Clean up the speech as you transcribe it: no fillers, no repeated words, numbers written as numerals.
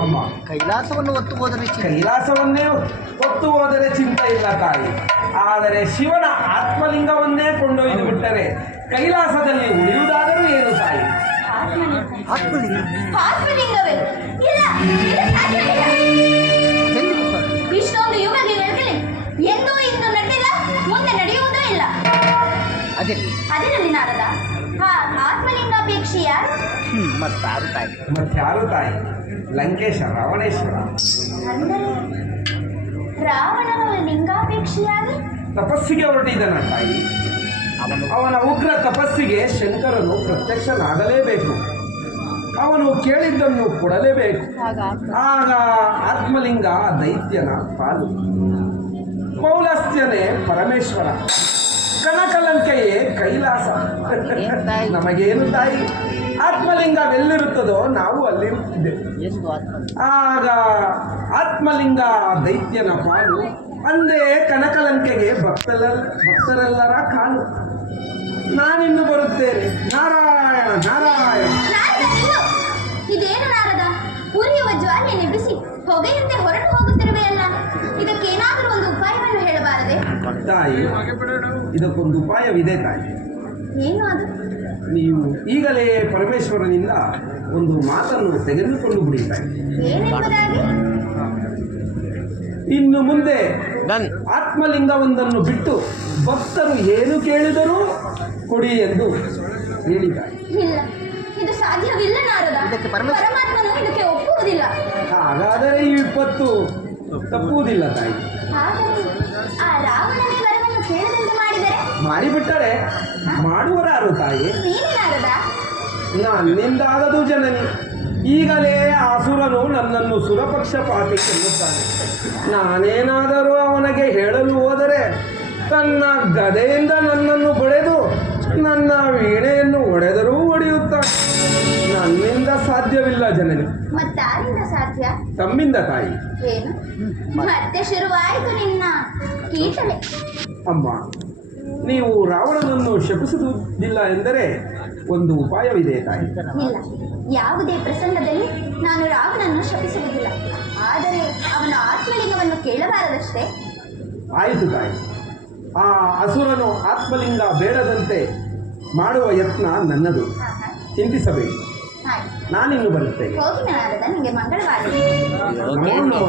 ಅಮ್ಮ, ಕೈಲಾಸವನ್ನು ಒತ್ತು ಹೋದರೆ ಕೈಲಾಸವನ್ನೇ ಹೊತ್ತು ಹೋದರೆ ಚಿಂತೆ ಇಲ್ಲ ತಾಯಿ. ಆದರೆ ಶಿವನ ಆತ್ಮಲಿಂಗವನ್ನೇ ಕೊಂಡೊಯ್ದು ಬಿಟ್ಟರೆ ಕೈಲಾಸದಲ್ಲಿ ಉಳಿಯುವುದಾದರೂ ಏನು ತಾಯಿ? ಆತ್ಮಲಿಂಗವೇ ಇಲ್ಲ, ಇದು ಸಾಧ್ಯವಿಲ್ಲ. ಇಷ್ಟೊಂದು ಯುಗಗಳಿಗೆ ಎಂದೂ ಇಂದು ನಡೆದಿಲ್ಲ, ಮುಂದೆ ನಡೆಯುವುದೂ ಇಲ್ಲ. ಅದಿರಲಿ ನಾರದ, ಆ ಆತ್ಮಲಿಂಗಾಪೇಕ್ಷೆ ಯಾರು? ಮತ್ತಾರು ತಾಯಿ? ಲಂಕೇಶ, ರಾವಣೇಶ್ವರ. ಅಂದರೆ ರಾವಣನು ಲಿಂಗಾಪೇಕ್ಷೆಯಾಗಿ ತಪಸ್ಸಿಗೆ ಹೊರಟಿದ್ದಾನ ತಾಯಿ. ಅವನ ಉಗ್ರ ತಪಸ್ಸಿಗೆ ಶಂಕರನು ಪ್ರತ್ಯಕ್ಷನಾಗಲೇಬೇಕು. ಅವನು ಕೇಳಿದ್ದನ್ನು ಕೊಡಲೇಬೇಕು. ಆಗ ಆತ್ಮಲಿಂಗ ದೈತ್ಯನ ಪಾಲು, ಪೌಲಸ್ತ್ಯನೇ ಪರಮೇಶ್ವರ, ಕನಕಲಂಕೆಯೇ ಕೈಲಾಸ. ನಮಗೇನು ತಾಯಿ? ಆತ್ಮಲಿಂಗವೆಲ್ಲಿರುತ್ತದೋ ನಾವು ಅಲ್ಲಿರುತ್ತಿದ್ದೇವೆ. ಆಗ ಆತ್ಮಲಿಂಗ ದೈತ್ಯನ ಪಾಲು, ಅಂದೇ ಕನಕಲಂಕೆಗೆ ಭಕ್ತರೆಲ್ಲರ ಕಾಲು. ನಾನಿನ್ನು ಬರುತ್ತೇನೆ. ನಾರಾಯಣ ನಾರಾಯಣ. ಇದೇನು ನಾರದ? ಉರಿಯುವ ಜ್ವಾಲೆಯನ್ನು ಬಿಸಿ ಹೊಗೆಯಂತೆ ಹೊರಟು ಹೋಗುತ್ತಿರುವೆಯಲ್ಲ, ಇದಕ್ಕೇನಾದರೂ ಒಂದು ಉಪಾಯವನ್ನು ಹೇಳಬಾರದೆ? ತಾಯಿ, ಇದಕ್ಕೊಂದು ಉಪಾಯವಿದೆ ತಾಯಿ. ಏನು ಅದು? ನೀವು ಈಗಲೇ ಪರಮೇಶ್ವರನಿಂದ ಒಂದು ಮಾತನ್ನು ತೆಗೆದುಕೊಂಡು ಬಿಡಿ ತಾಯಿ. ಏನೆಂಬುದಾಗಿ? ಇನ್ನು ಮುಂದೆ ಆತ್ಮಲಿಂಗವೊಂದನ್ನು ಬಿಟ್ಟು ಭಕ್ತರು ಏನು ಕೇಳಿದರೂ ಕೊಡಿ ಎಂದು ಹೇಳಿದ್ದಾರೆ. ಇಲ್ಲ, ಇದು ಸಾಧ್ಯವಿಲ್ಲ ನಾರದ. ಪರಮಾತ್ಮನು ಇದಕ್ಕೆ ಒಪ್ಪುವುದಿಲ್ಲ. ಹಾಗಾದರೆ ಈ ವಿಪತ್ತು ತಪ್ಪುವುದಿಲ್ಲ ತಾಯಿ. ಹಾಗಾಗಿ ಆ ರಾವಣನೇ ವರವನ್ನು ಕೇಳದಂತೆ ಮಾಡಿದರೆ? ಮಾಡಿಬಿಟ್ಟರೆ ಮಾಡುವರಾರು ತಾಯಿ? ನೀನೇ ನಾರದ? ನನ್ನಿಂದಾಗದು ಜನನಿ. ಈಗಲೇ ಆಸುರನು ನನ್ನನ್ನು ಸುರಪಕ್ಷಪಾತಿ ಎನ್ನುತ್ತಾನೆ. ನಾನೇನಾದರೂ ಅವನಿಗೆ ಹೇಳಲು ಹೋದರೆ ತನ್ನ ಗದೆಯಿಂದ ನನ್ನನ್ನು ಬಡಿದು ನನ್ನ ವೀಣೆಯನ್ನು ಒಡೆದರೂ ಹೊಡೆಯುತ್ತಾನೆ. ನನ್ನಿಂದ ಸಾಧ್ಯವಿಲ್ಲ ಜನನಿ. ಮತ್ತಾರಿಂದ ಸಾಧ್ಯ? ತಮ್ಮಿಂದ ತಾಯಿ. ಏನು ಮತ್ತೆ ಶುರುವಾಯಿತು ನಿನ್ನ ಕೀಟಲೆ? ಅಮ್ಮ, ನೀವು ರಾವಣನನ್ನು ಶಪಿಸುವುದಿಲ್ಲ ಎಂದರೆ ಒಂದು ಉಪಾಯವಿದೆ ತಾಯಿ. ಇಲ್ಲ, ಯಾವುದೇ ಪ್ರಸಂಗದಲ್ಲಿ ನಾನು ರಾವಣನನ್ನು ಶಪಿಸುವುದಿಲ್ಲ. ಆದರೆ ಅವನ ಆತ್ಮಲಿಂಗವನ್ನು ಕೇಳಬಾರದಷ್ಟೇ. ಆಯಿತು ತಾಯಿ. ಆ ಅಸುರನು ಆತ್ಮಲಿಂಗ ಬೇಡದಂತೆ ಮಾಡುವ ಯತ್ನ ನನ್ನದು. ಚಿಂತಿಸಬೇಡಿ, ನಾನಿನ್ನು ಬರುತ್ತೇನೆ. ಹೋಗಿ ನಾರದ, ನಿಮಗೆ ಮಂಗಳವಾಗಲಿ. ನಮೋ ನಮೋ.